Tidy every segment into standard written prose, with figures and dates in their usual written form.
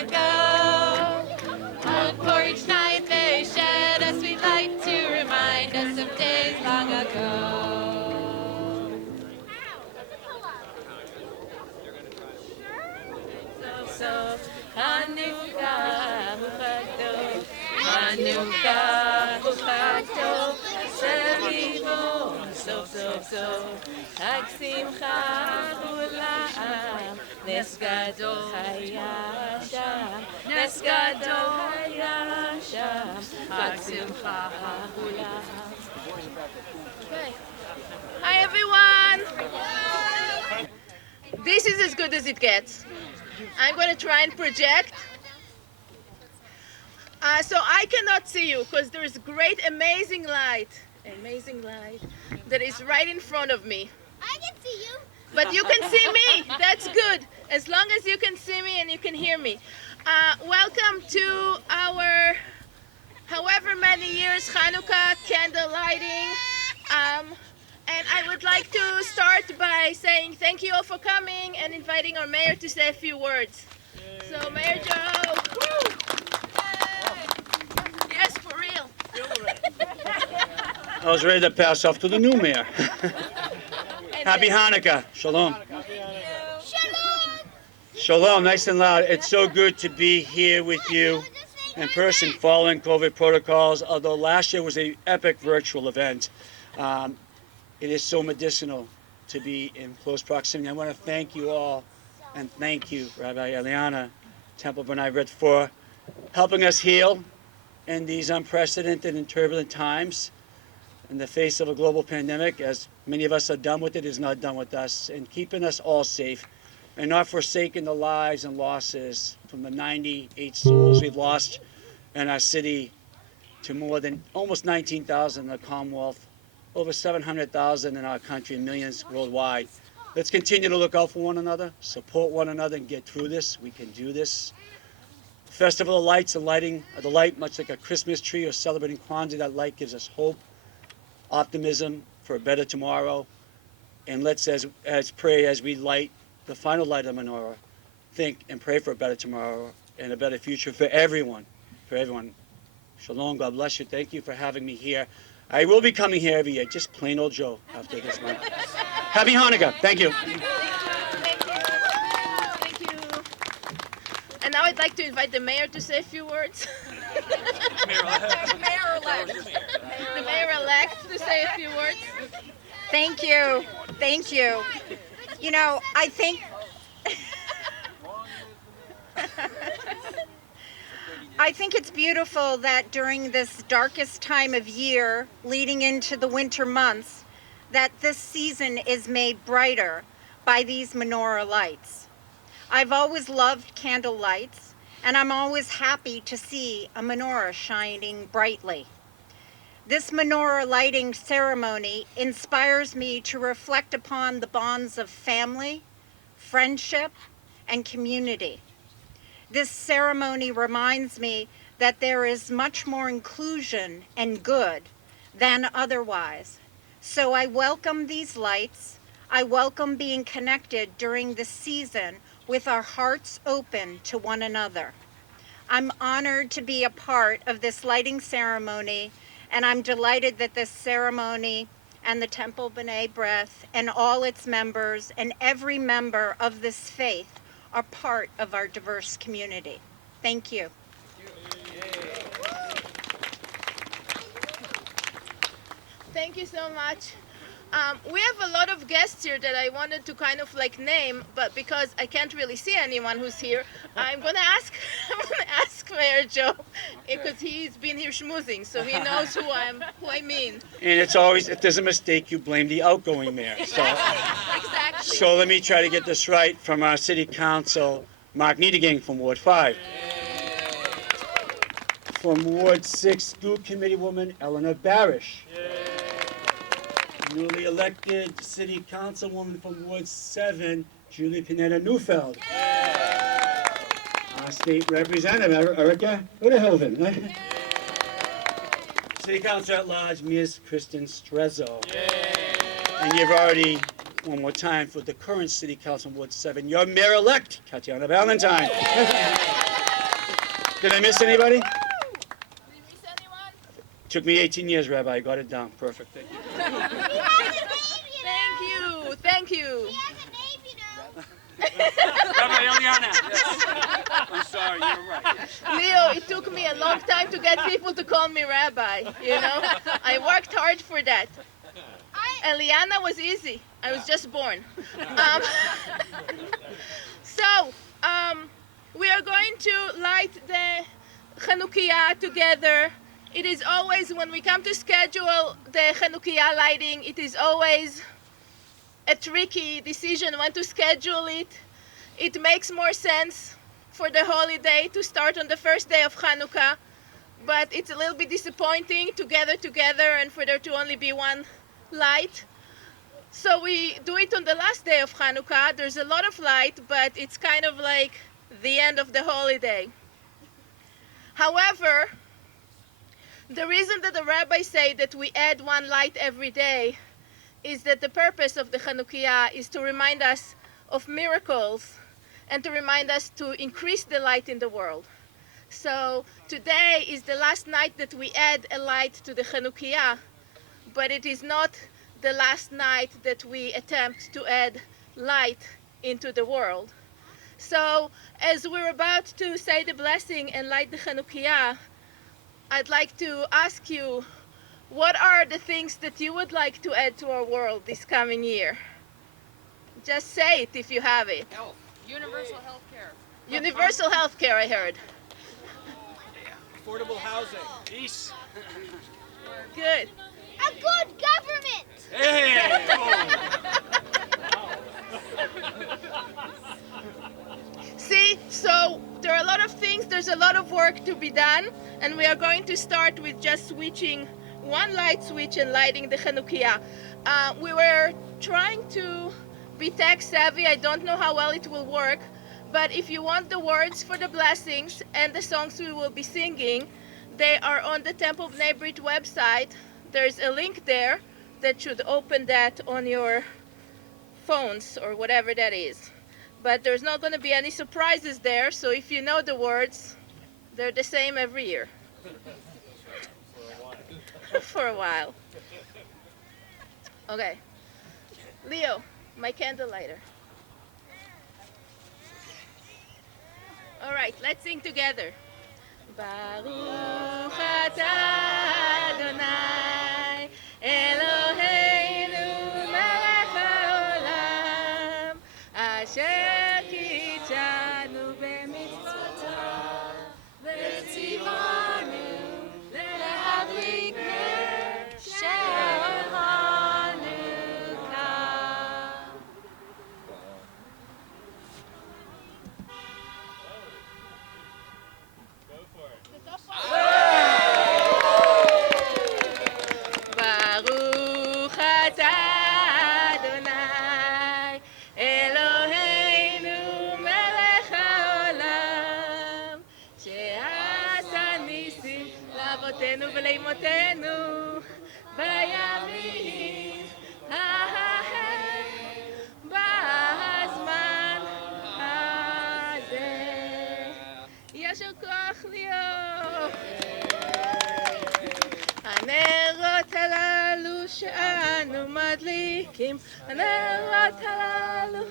ago. On porch night they shed a sweet light to remind us of days long ago. So, Hanukkah, Hufakto, Hanukkah, Hufakto, Sevivo, so, Hag Simcha, Hulam, Nes Gadol Hayasham, Nes Gadol Hayasham, Hag Simcha, Hulam. Okay. Hi everyone! This is as good as it gets. I'm going to try and project. So I cannot see you because there's great, amazing light that is right in front of me. I can see you. But you can see me. That's good. As long as you can see me and you can hear me. Welcome to our however many years Hanukkah candle lighting. And I would like to start by saying thank you all for coming and inviting our mayor to say a few words. So, Mayor Joe. Woo. Yes, for real. I was ready to pass off to the new mayor. Happy Hanukkah. Shalom. Shalom. Shalom, nice and loud. It's so good to be here with you in person following COVID protocols, although last year was an epic virtual event. It is so medicinal to be in close proximity. I want to thank you all, and thank you, Rabbi Eliana, Temple B'nai B'rith, for helping us heal in these unprecedented and turbulent times. In the face of a global pandemic, as many of us are done with it, is not done with us, and keeping us all safe, and not forsaking the lives and losses from the 98 souls we've lost in our city to more than almost 19,000 in the Commonwealth, over 700,000 in our country, and millions worldwide. Let's continue to look out for one another, support one another, and get through this. We can do this. The Festival of Lights and lighting of the light, much like a Christmas tree or celebrating Kwanzaa, that light gives us hope, optimism for a better tomorrow. And let's, as pray as we light the final light of the menorah, think and pray for a better tomorrow and a better future for everyone. For everyone. Shalom, God bless you. Thank you for having me here. I will be coming here every year, just plain old Joe after this month. Happy Hanukkah. Thank you. Thank you. And now I'd like to invite the mayor to say a few words. The mayor-elect to say a few words. Thank you. Thank you. You know, I think it's beautiful that during this darkest time of year, leading into the winter months, that this season is made brighter by these menorah lights. I've always loved candle lights, and I'm always happy to see a menorah shining brightly. This menorah lighting ceremony inspires me to reflect upon the bonds of family, friendship, and community. This ceremony reminds me that there is much more inclusion and good than otherwise. So I welcome these lights. I welcome being connected during this season with our hearts open to one another. I'm honored to be a part of this lighting ceremony, and I'm delighted that this ceremony and the Temple B'nai B'rith and all its members and every member of this faith are part of our diverse community. Thank you. Thank you so much. We have a lot of guests here that I wanted to kind of like name, but because I can't really see anyone who's here, I'm gonna ask Mayor Joe, because he's been here schmoozing, so he knows who I mean. And it's always, if there's a mistake, you blame the outgoing mayor. So, Exactly. so let me try to get this right. From our city council, Mark Niedergang from Ward 5. From Ward 6, School Committee Woman Eleanor Barish. Newly elected City Councilwoman from Ward 7, Julie Pineda Neufeld. Our State Representative, Erica Udehoven. City Councilor at Large, Ms. Kristen Strezzo. And you've already, one more time, for the current City Council Ward 7, your Mayor-elect, Tatiana Valentine. Did I miss anybody? Did we miss anyone? Took me 18 years, Rabbi. I got it down. Perfect. Thank you. He has a baby now. Thank you. He has a baby now. Rabbi Eliana. Yes. I'm sorry. You're right. Leo, it took me a long time to get people to call me Rabbi, you know? I worked hard for that. Eliana was easy. I was just born. Um, so, we are going to light the Hanukkah together. It is always, when we come to schedule the Hanukkah lighting, it is always a tricky decision when to schedule it. It makes more sense for the holiday to start on the first day of Hanukkah, but it's a little bit disappointing to gather together and for there to only be one light. So we do it on the last day of Hanukkah. There's a lot of light, but it's kind of like the end of the holiday. However, the reason that the rabbis say that we add one light every day is that the purpose of the Hanukkah is to remind us of miracles and to remind us to increase the light in the world. So today is the last night that we add a light to the Hanukkah, but it is not the last night that we attempt to add light into the world. So as we're about to say the blessing and light the Hanukkah, I'd like to ask you, what are the things that you would like to add to our world this coming year? Just say it if you have it. Health. Universal health care. Universal health care, I heard. Affordable housing. Peace. Good. A good government. Hey. See, so there are a lot of things, there's a lot of work to be done, and we are going to start with just switching one light switch and lighting the Hanukkah. We were trying to be tech savvy. I don't know how well it will work, but if you want the words for the blessings and the songs we will be singing, they are on the Temple of Bnei Brit website. There's a link there that should open that on your phones or whatever that is. But there's not going to be any surprises there, so if you know the words, they're the same every year. For a while. Okay. Leo, my candle lighter. All right, let's sing together. Baruch atah Adonai Eloheinu melech haolam asher kitshanu b'mitzvotav v'tzivanu להדליק נר של חנוכה. ברוך אתה אדוני אלוהינו מלך העולם שעשה ניסים לאבותינו ולאמותינו בימים ההם בזמן הזה. יישר כוח ליאור. הנרות הללו שאנו מדליקים, הנרות הללו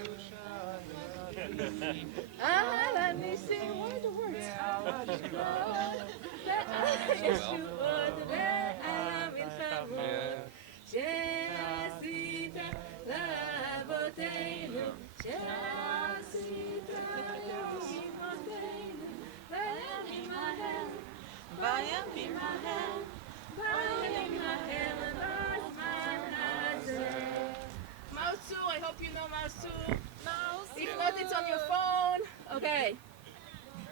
על הניסים, what are the words? והישועות ועל המלחמות שעשית לאבותינו, שעשית לאמותינו בימים ההם, בימים ההם, בימים ההם בזמן הזה. Mausu, I hope you know Mausu. If not, it's on your phone. Okay.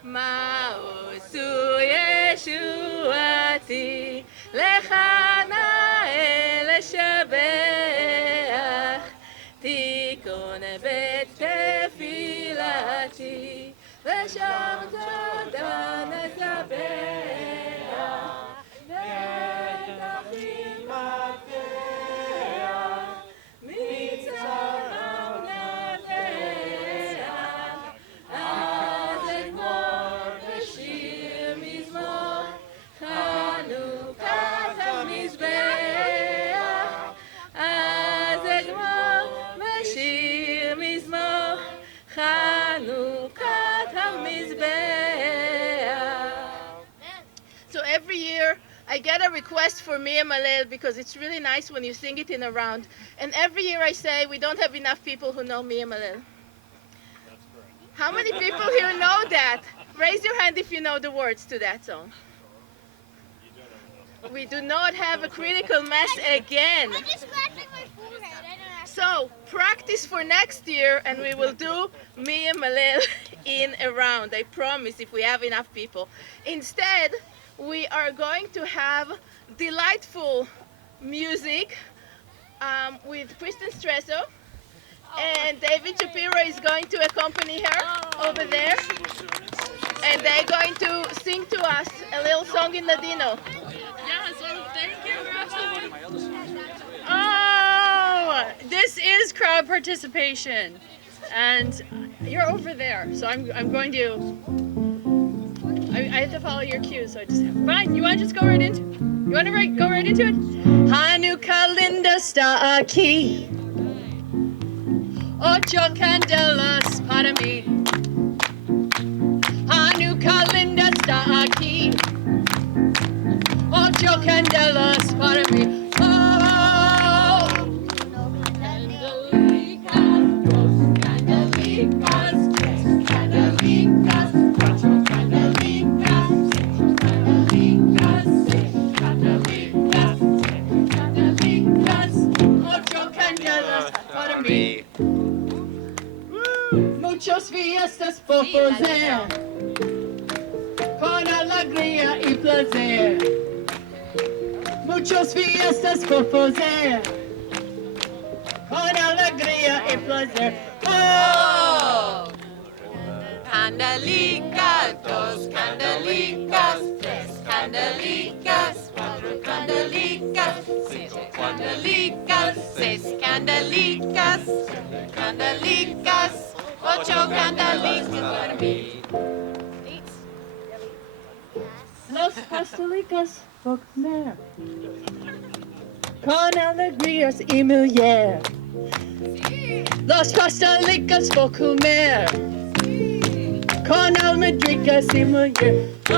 Mausu ישועתי, לך נאה לשבח, תיכון בית תפילתי, ושם תודה נספח, בית אחים מטח, מצרם נטח, אז אגמור בשיר I get a request for Mia Malel because it's really nice when you sing it in a round. And every year I say we don't have enough people who know Mia Malel. How many people here know that? Raise your hand if you know the words to that song. We do not have a critical mass again. I'm just scratching my forehead. I don't have So practice for next year and we will do Mia Malel in a round. I promise if we have enough people. Instead, we are going to have delightful music with Kristen Stresso. And David Shapiro is going to accompany her over there. And they're going to sing to us a little song in Ladino. Yeah, so thank you. Oh, this is crowd participation, and you're over there, so I'm going to. I have to follow your cues, so I just have. Fine, you want to just go right into? You want to go right into it? Hanukkah linda sta aquí, ocho candelas para mí. Hanukkah linda sta aquí, ocho candelas para mí. Oh, candelicas, dos candelicas, tres candelicas, cuatro candelicas, cinco candelicas, seis candelicas, siete candelicas, ocho candelas para mí. Muchos fiestas por poder, con alegría y placer. Muchos fiestas por poder, con alegría y placer. Oh, candelicas, dos candelicas, tres candelicas, cuatro candelicas, cinco candelicas, seis candelicas, siete candelicas, ocho candelicas para mí. Los pastelicas por comer, con alegrías y mujer. Los pastelicas por comer, con almendricas y mujer. Oh,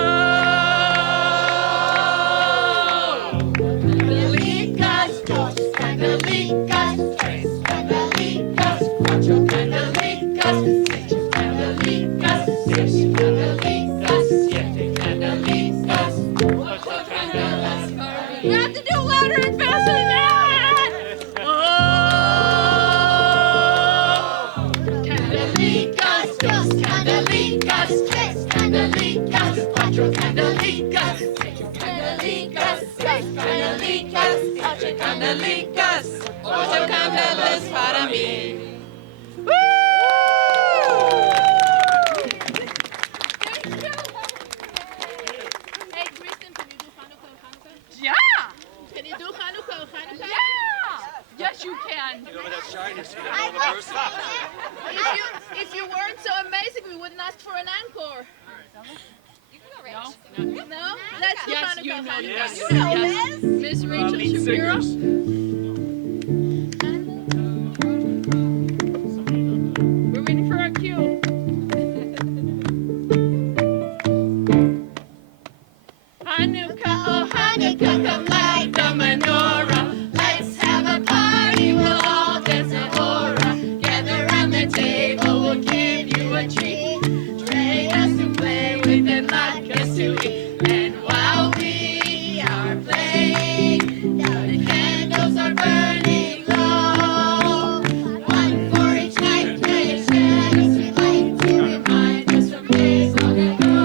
candelicas, dos candelicas, tres candelicas, cuatro candelicas, cinco candelicas, seis candelicas, siete candelicas, ocho candelas para mí. You have to do louder and faster than that! Oh, candelicas, dos candelicas, tres candelicas, cuatro candelicas, cinco candelicas, seis candelicas, siete candelicas, ocho candelas para mí. Hey, Kristen, can you do Hanukkah? Yeah! Can you do Hanukkah? Yeah! Yes, you can. If you weren't so amazing, we wouldn't ask for an encore. No? No? Let's do Yes, Hanukkah. you know Hanukkah. this. Yes. Miss Rachel Shapiro. We're waiting for our cue. Hanukkah, oh Hanukkah, come light the menorah. Let's have a party, we'll all dance a hora. Gather round the table, we'll give you a treat. Train us to play with and like us to eat. And while we are playing, the candles are burning low. One for each night, they shed a sweet light to remind us from days long ago.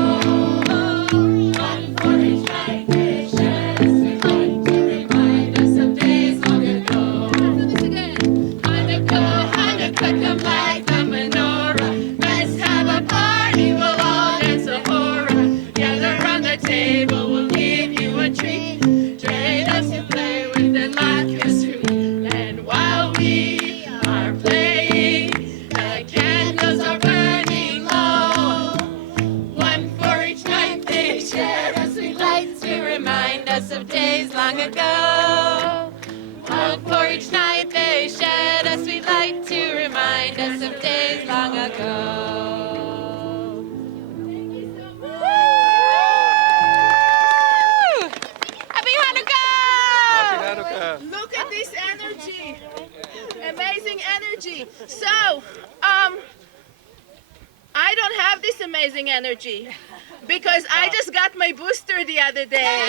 One for each night, they shed a sweet light to remind us of days long ago. Do this again. Hanukkah, Hanukkah, come light the menorah. Let's have a party, we'll all dance a hora. Gather round the table, we'll give you a treat. Trade us to play with and like us to eat. And while we are playing, the candles are burning low. One for each night, they shed a sweet light to remind us of days long ago. One for each night, they shed a sweet light to remind us of days long ago. Woo! Happy So, I don't have this amazing energy because I just got my booster the other day.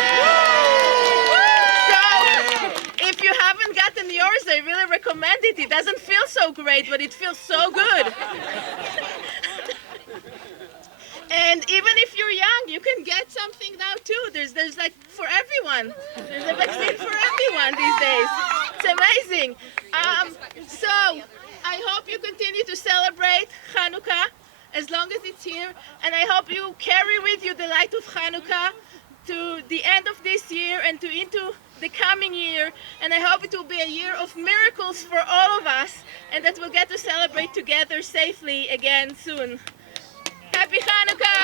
So, if you haven't gotten yours, I really recommend it. It doesn't feel so great, but it feels so good. And even if you're young, you can get something now too. There's like for everyone. There's a vaccine for everyone these days. It's amazing. So I hope you continue to celebrate Hanukkah as long as it's here, and I hope you carry with you the light of Hanukkah to the end of this year and into the coming year. And I hope it will be a year of miracles for all of us, and that we'll get to celebrate together safely again soon. Happy Hanukkah!